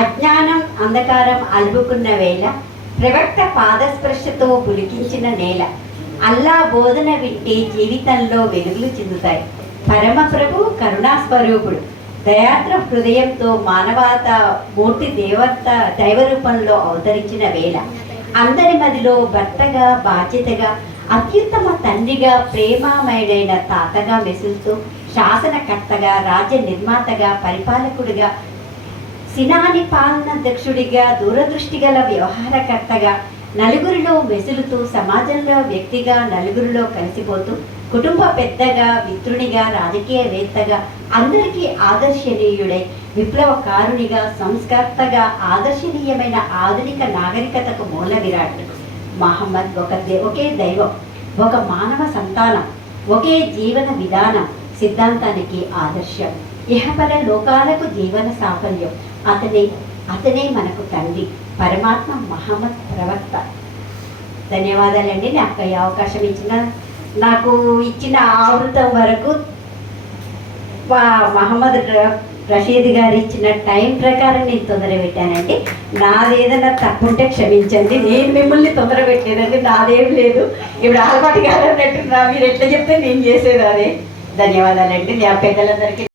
అజ్ఞానం అంధకారం అలుముకున్న వేళ ప్రవక్త పాదస్పర్శతో పులికించిన నేల. అల్లా బోధన వింటే జీవితంలో వెలుగులు చెందుతాయి. పరమప్రభు కరుణాస్వరూపుడు దయాద్ర హృదయంతో మానవత మూర్తి దైవ రూపంలో అవతరించిన వేళ అందరి మదిలో భర్తగా, బాధ్యతగా, అత్యుత్తమ తండ్రిగా, ప్రేమామయుడైన తాతగా మెసులుతూ శాసనకర్తగా, రాజ్య నిర్మాతగా, పరిపాలకుడిగా, సినాని పాలనాధ్యక్షుడిగా, దూరదృష్టి గల వ్యవహారకర్తగా, నలుగురిలో మెసులుతూ సమాజంలో వ్యక్తిగా, నలుగురిలో కలిసిపోతూ కుటుంబ పెద్దగా, మిత్రునిగా, రాజకీయవేత్తగా, అందరికీ ఆదర్శనీయుడై విప్లవకారునిగా, సంస్కర్తగా, ఆదర్శనీయమైన ఆధునిక నాగరికతకు మూల విరాట్ మహమ్మద్. ఒకే దైవం, ఒక మానవ సంతానం, ఒకే జీవన విధానం, సిద్ధాంతానికి ఆదర్శం, ఇహపర లోకాలకు జీవన సాఫల్యం. అతనే మనకు తండ్రి, పరమాత్మ మహమ్మద్ ప్రవక్త. ధన్యవాదాలండి నాకు ఈ అవకాశం నాకు ఇచ్చిన ఆవృతం వరకు మహమ్మద్ రషీద్ గారు ఇచ్చిన టైం ప్రకారం నేను తొందర పెట్టానండి. నాదేదైనా తప్పుంటే క్షమించండి. నేను మిమ్మల్ని తొందర పెట్టలేదండి, నాదేం లేదు. ఇప్పుడు ఆలపాటి గారు అన్నట్టు మీరు ఎట్లా చెప్తే నేను చేసేది అదే. ధన్యవాదాలండి. పెద్దలందరికీ